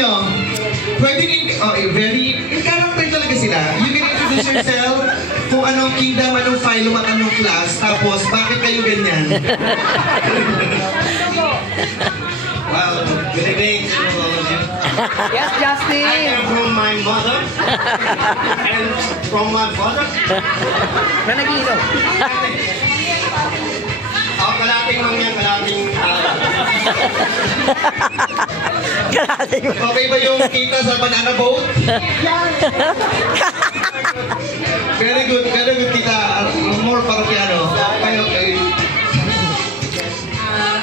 nyo? Pwede rin, very, in character talaga sila. You can introduce yourself, kung anong kingdom, anong phylum, at anong class, tapos bakit kayo ganyan? Well, good evening to all of you. Yes, Justin. I am from my mother and from my father. Managilo. Kalating mangyan, kalating Kalating. Okay ba yung kita sa banana boat? Very good kita. More parokyano. Okay.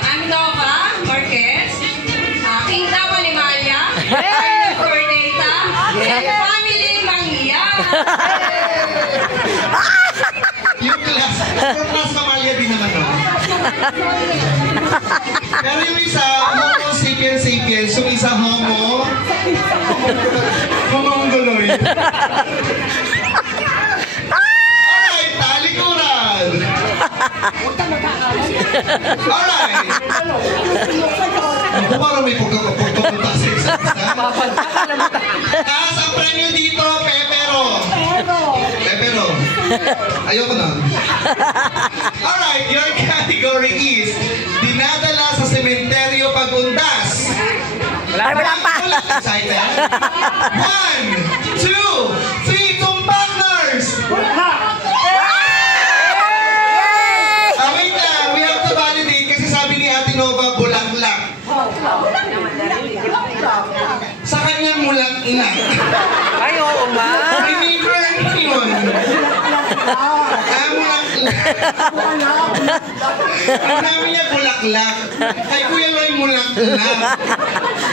I'm Nova Marquez, Quinta Palimalia, Cordeta, and Family Mangia. Yung class Mamalia din naman, no? Pero yung isa, Homo sapiens sapiens, yung isa Homo Mongoloid. Alright, talikuran! Alright! Ako parang may pagkakapunta sa isa. Taas ang premyo dito, Pepero. Pepero. Ayoko na. Alright, your category is dinadala sa sementeryo pag-undas. Wala pa. Excited? 1, 2, 3, tumbangers! Wait lang, we have to validate kasi sabi ni Ate Nova, bulaklak. Sa kanya mulak-inak. Ay, oo ma. Remember yun? Ang namin niya bulaklak. Ay Kuya Loy mulaklak.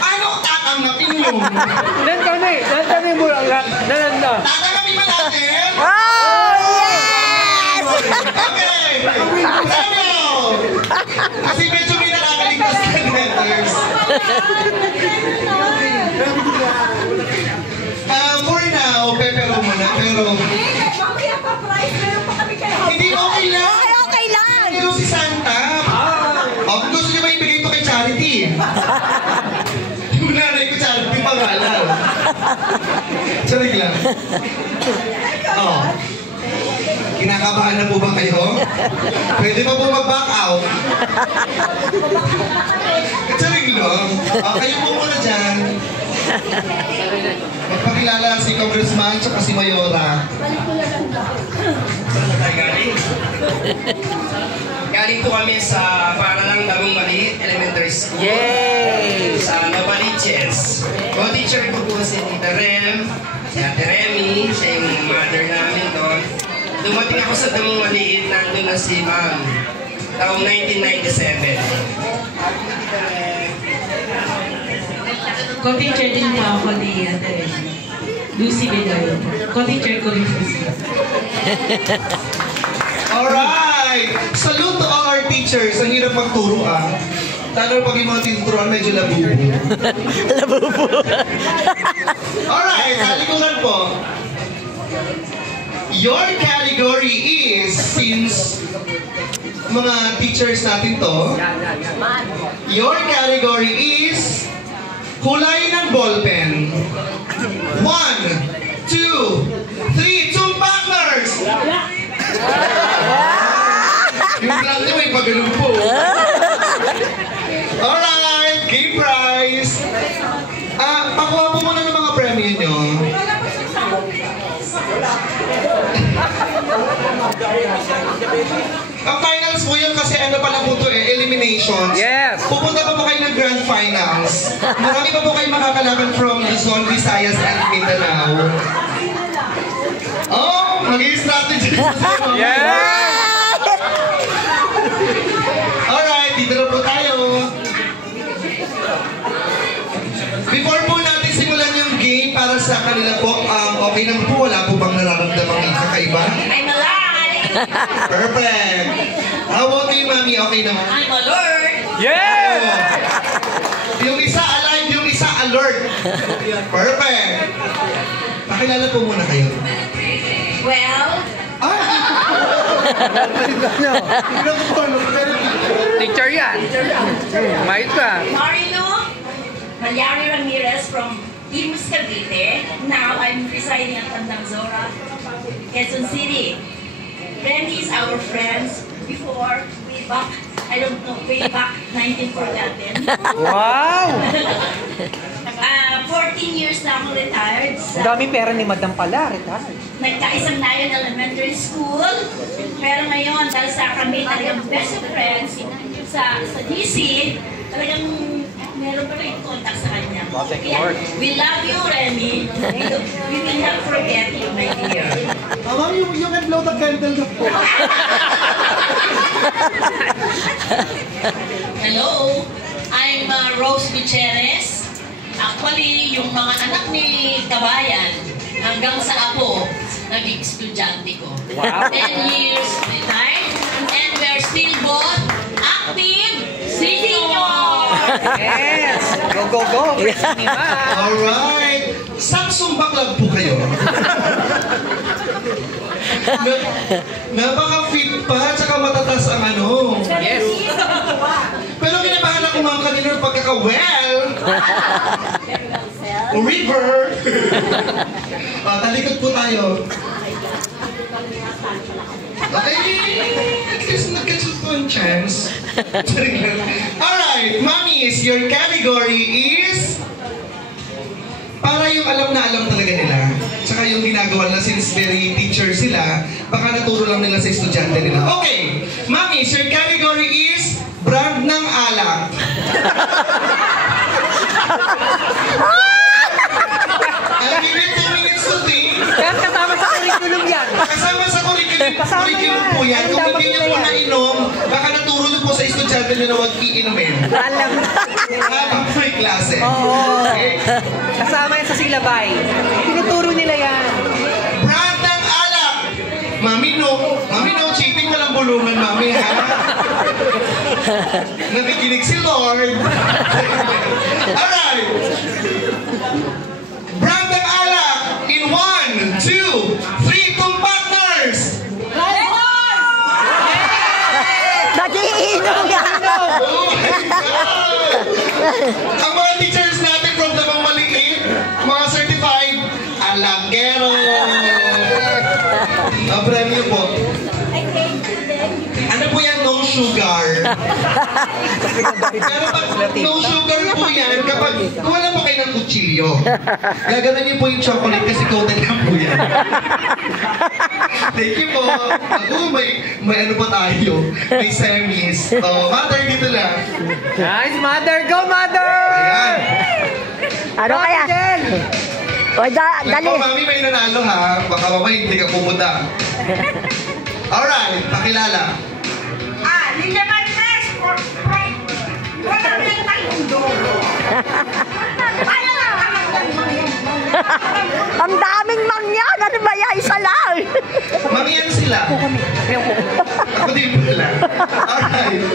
Ano tatanggapin nyo? Dan kami bulaklak. Dan. Tatanggapin ba natin? Oh, yes! Okay! Ano? Kasi medyo may nakakaligtas ka letters. For now, Pepero muna, pero... Hindi, okay lang. Ay, okay lang. Pero si Santa. Kung gusto niyo ba ibigay ito kay charity? Yung nanay ko charity pangalan. Sarig lang. Kinakabahan na po ba kayo? Pwede pa po mag-back out? Sarig lang. Kayo po muna dyan. Magpakilala si Congressman at si Mayora. Galing po kami sa Paralang Damong Maliit Elementary School. Yay! Sa Novaliches. Co-teacher ko po si Tita Rem, si Ate Remy, siya yung mother namin doon. Dumating ako sa Damong Maliit, nandun na si Ma'am. Taong 1997. Co-teacher din po ako ni Ate Lucy Bedoy. Co-teacher ko rin po siya. Alright! Salute to all our teachers. Ang hirap magturo Lalo pag yung mga tinuturuan, medyo labubo. Labubo. Alright, talikuran po. Your category is, since mga teachers natin to, your category is kulay ng ballpen. 1, 2, 3, tumbangers! Yung lang nyo may pagano'n po. Alright, game prize! Pakuha po muna ng mga premyo nyo. Ang finals po yun kasi ano pala po ito eliminations. Yes! Pupunta pa po kayo ng grand finals. Marami pa po kayo makakalaban from Luzon, Visayas, and Mindanao. Oh, mag-i-strategy. Yeah! Alright, dito na po tayo. Before po natin simulan yung game para sa kanila po, okay naman po, wala po bang nararamdamang kakaiba? I'm alive! Perfect! How about you, Mami? Okay naman? I'm alert! Yeah! Yung isa alive, yung isa alert. Perfect! Pakilala po muna kayo. Well, Teacher yan. Mayit ka. Marilo, Malyari Ramirez from Imus, Cavite. Now I'm residing at Tandanzora, Quezon City. Randy is our friends before, way back, I don't know, way back 1947. Wow! 14 years na akong retired Ang sa dami pera ni Madam pala, retired. Nagkaisang Nayon Elementary School. Pero ngayon, dahil sa kami talagang best of friends sa DC, talagang meron pa rin contact sa kanya. Yeah. We love you, Remy. We will not forget you, my dear. Ma'am, you can blow the candle na po. Hello, I'm Rose Gutierrez. Actually, yung mga anak ni Kabayan, hanggang sa ako, naging estudyante ko. Wow. 10 years retired, and we're still both active senior. Yes! Go, go, go! Praise ni Ma! Alright! Samsung backlog po kayo. Napaka-fit pa, tsaka matatas ang ano. Yes! Pero kinabahan ako mga kanina ng pagkaka-well. River. Talikod po tayo. Okay, at least nagkasot po ang chance. Alright, mommies, your category is para yung alam na alam talaga nila. Tsaka yung ginagawa na since very teacher sila, baka naturo lang nila sa estudyante nila. Okay, mommies, your category is brand ng alak. I'll give you 2 minutes to think. Kaya kasama sa curriculum yan. Kasama sa curriculum po yan. Kung hindi nyo po nainom, baka naturo nyo po sa estudyante nyo na huwag iinumin. Alam na. Habang may klase. Oo. Okay? Kasama yan sa silabay. Tinuturo nila yan. Brand ng alak. Mami, no. Mami, no. Cheating walang bulungan, mami, ha? Nakikinig si Lord. Alright. Brand ng alak. In 1, 2, 3, kung partners. Nagiinom yan! Oh my God! Ang mga teachers natin from Dabang Maliit, mga certified alakero. Ang premyo po. Ano po yan? No sugar. Pero pag no sugar po yan, kapag wala pa kayo ng kutsilyo, gaganan niyo po yung chocolate kasi coated na po yan. Thank you po. Ako, may ano pa tayo. May semis. Oh, mother, dito lang. Nice, Mother! Go, Mother! Ayan. Ano kaya? O, dali. Naku, mami, may nanalo ha. Baka mamaya hindi ka pumunta. Alright, pakilala. Linda Marquez from Mindoro. Ang daming mangyan. Ano ba yan? Isa lang. Mami, ano sila? Ako din po sila. Alright.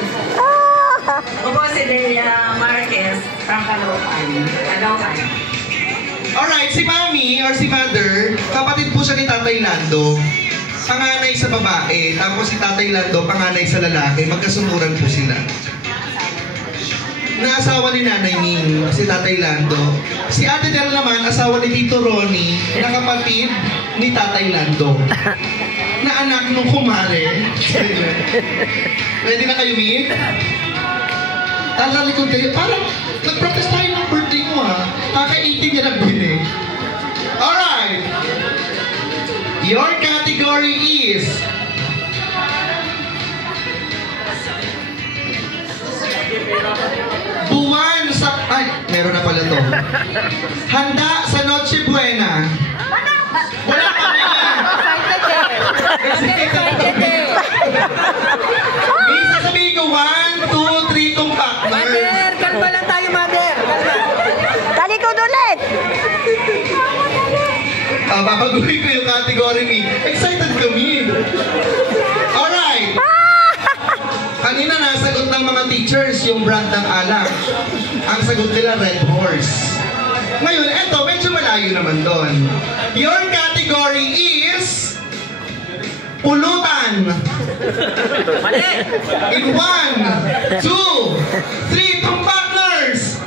Ako si Delia Marquez from Caloocan. Alright, si mami or si mother, kapatid po siya ni Tatay Lando. Panganay sa babae, tapos si Tatay Lando, panganay sa lalaki. Magkasunuran po sila. Naasawa ni Nanay Ning, si Tatay Lando. Si Ate Del naman, asawa ni Tito Ronnie, na kapatid ni Tatay Lando. Na anak nung kumare. Ready na kayo, Mi? Talalikod kayo. Parang nag-practice tayo ng birthday mo, ha? Kaka-18 niya lang din, eh. Alright! Your category is buwan sa... Ay, meron na pala to. Handa sa Noche Buena. Wala pa rin. May sasabihin ko, 1, 2, 3, kung partner. Mother! Kalma lang tayo, Mother! Kalma! Talikod ulit. Babaguhin ko yung category ni. Excited kami. Alright. Kanina nasagot ng mga teachers yung brand ng alak. Ang sagot nila, Red Horse. Ngayon, eto, medyo malayo naman doon. Your category is pulutan. Mali! In 1, 2, 3, kung partners.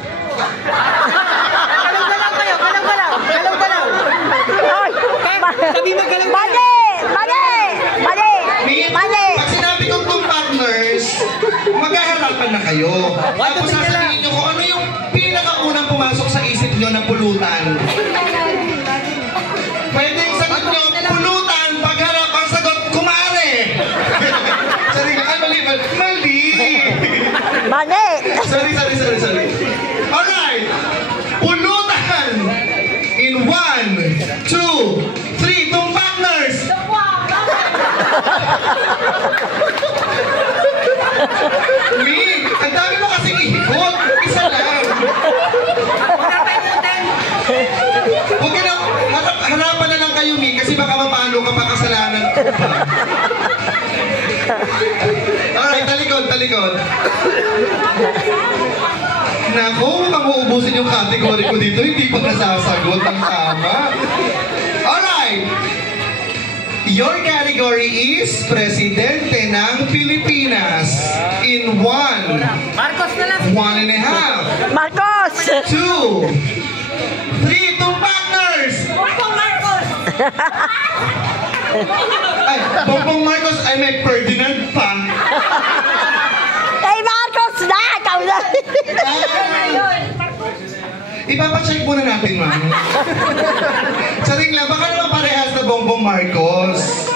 nyo na pulutan. Pwede yung sagot nyo, pulutan. Pagharap ang sagot, kumare. Sorry, mali. Mali. Sorry. Alright. Pulutan. In 1, 2, 3. Tumpak, nurse. Mi, ang dami mo kasing ikot. Isa lang. Huwag ka na, harapan na lang kayo, Mi, kasi baka mapano ka pa kasalanan ko pa. Alright, talikod. Naku, mukhang uubusin yung category ko dito, hindi pa nasasagot ang tama. Alright. Your category is Presidente ng Pilipinas. In 1, Marcos na lang. 1.5, Marcos. 2, 3, tumpak, nurse! Ay, Bongbong Marcos, ay may Ferdinand pa. Kay Marcos na. Ikaw na. Ipapacheck muna natin, ma'am. Saring lang, baka naman parehas na Bongbong Marcos.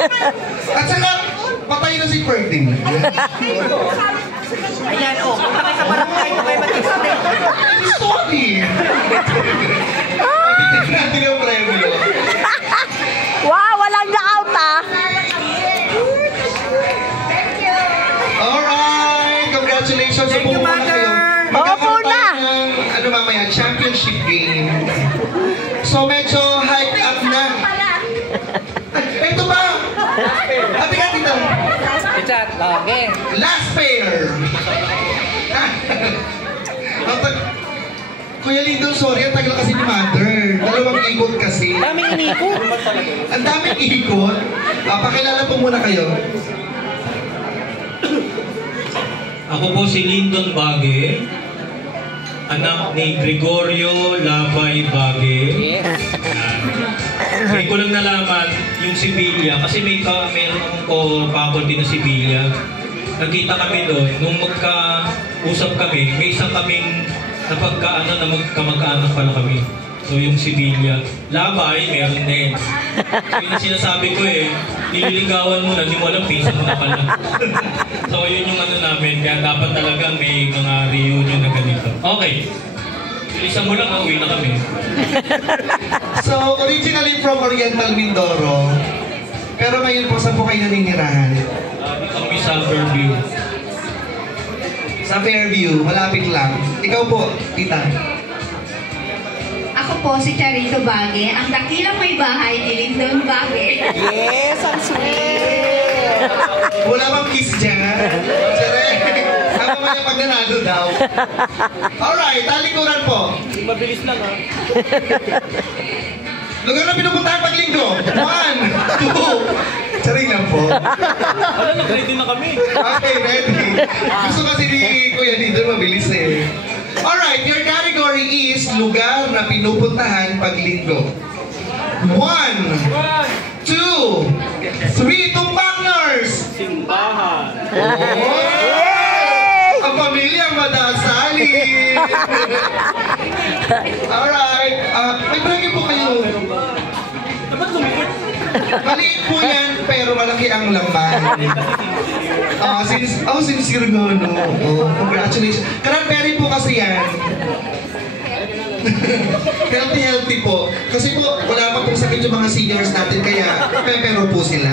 At saka, patay na si Ferdinand. Ayan, oh. Punta kayo sa barangay ko kayo mag-explain. Sorry! Mabitin natin yung premyo. Wow, walang knockout ah. Alright! Congratulations! Thank you, Mother! Magkakaroon Opo na! tayo ng, mamaya, championship game. So, medyo hype up na. Ito ba? Ate ka dito. Chat, lagi. Last pair! Kuya Lindon, sorry, ang tagal kasi ni Mother. Dalawang ikot kasi. Daming inikot. Ang daming ikot. Pakilala po muna kayo. Ako po si Lindon Bague, anak ni Gregorio Labay Bague. Yes. Ngayon ko lang nalaman yung Sibilya kasi meron akong faculty na Sibilya. Nagkita kami doon, nung magka-usap kami, may isang kaming na magkamag-anak pala kami. So yung Sibilya, Labay, meron din. So yung sinasabi ko nililigawan mo na, hindi mo alam, pinsan mo na pala. So yun yung namin, kaya dapat talaga may mga reunion na ganito. Okay. Bilisan mo lang, uwi na kami. So, originally from Oriental Mindoro. Pero ngayon po, saan po kayo naninirahan? Dito kami sa Fairview. Sa Fairview, malapit lang. Ikaw po, tita. Ako po si Charito Bague, ang dakilang may bahay ni Lindon Bague. Yes, ang sweet. Wala bang kiss dyan, ha? Sere, ang mamaya pag nanalo daw. Alright, talikuran po. Mabilis lang, ha? Lugar na pinupuntahan pag linggo. 1, 2. Saring lang po. Wala, nag-ready na kami. Okay, ready. Gusto kasi ni Kuya Lindon mabilis eh. Alright, your category is lugar na pinupuntahan pag linggo. 1, 2, 3, tumbang nurse! Simbahan. Oh! Ang pamilyang madasalin! Alright, may bracket po kayo. Dapat lumikot. Maliit po yan, pero malaki ang laman. Sincere nga, no? Oh, congratulations. Cranberry po kasi yan. Healthy po. Kasi po, wala pa pong sakit yung mga seniors natin, kaya pepero po sila.